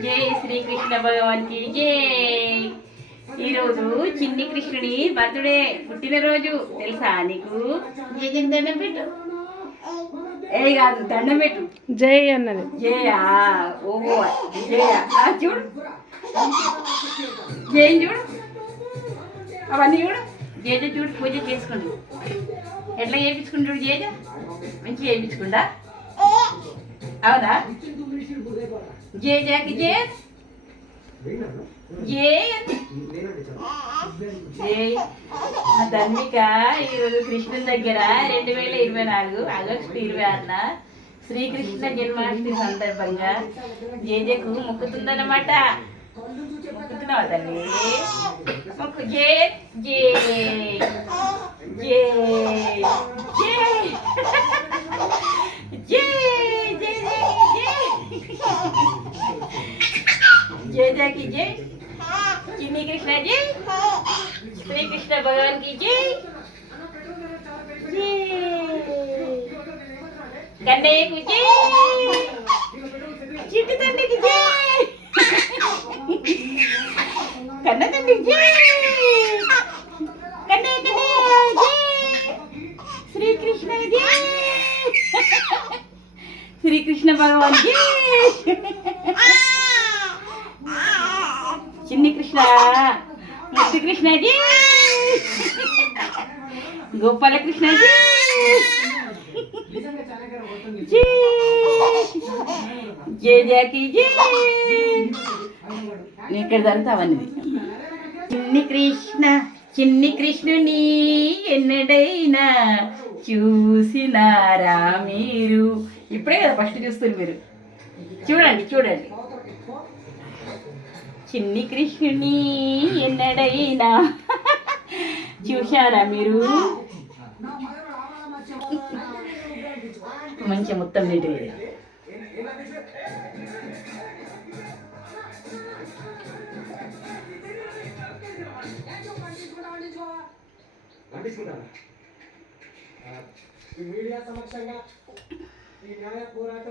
జై శ్రీకృష్ణ భగవాన్కి జై. ఈరోజు చిన్ని కృష్ణుని బర్త్డే పుట్టినరోజు తెలుసా నీకు? జై దండం పెట్టు. ఏ కాదు దండం పెట్టు. జై అన్నది. జయా ఓహో జయా చూడు జయం చూడు అవన్నీ చూడు. జేజ చూడు పూజ చేసుకుంటు ఎట్లా చేయించుకుంటాడు జేజ? మంచిగా చేయించుకుంటా అవునా? జేజాకి జే ధన్విక ఈరోజు కృష్ణుని దగ్గర 2024 ఆగస్టు 26న శ్రీకృష్ణ జన్మాష్టమి సందర్భంగా జేజకు మొక్కుతుందన్నమాట. మొక్కుతున్నావా తల్లి? మొక్కు జే జే జే జే జేజాకి జై. చిన్ని కృష్ణ జై. శ్రీకృష్ణ భగవాన్ కి జై. కన్నయ్యకు జై. చిట్టి తండ్రికి జై. కన్న తండ్రికి జై. కన్నయ్య కన్నయ్య జై. శ్రీకృష్ణ జై. శ్రీకృష్ణ భగవాన్ జై. చిన్ని కృష్ణ ముద్దు కృష్ణ జై. గోపాల కృష్ణ జై. జేజాకి జై. ఇక్కడ జరుగుతావన్నది. చిన్ని కృష్ణుని ఎన్నడైనా చూసినారా మీరు? ఇప్పుడే కదా ఫస్ట్ చూస్తారు మీరు. చూడండి చూడండి. చిన్ని కృష్ణుని ఎన్నడైనా చూశారా మీరు? మంచిగా మొత్తం నీటి మీడియా సమక్షంగా ఈ న్యాయ పోరాటం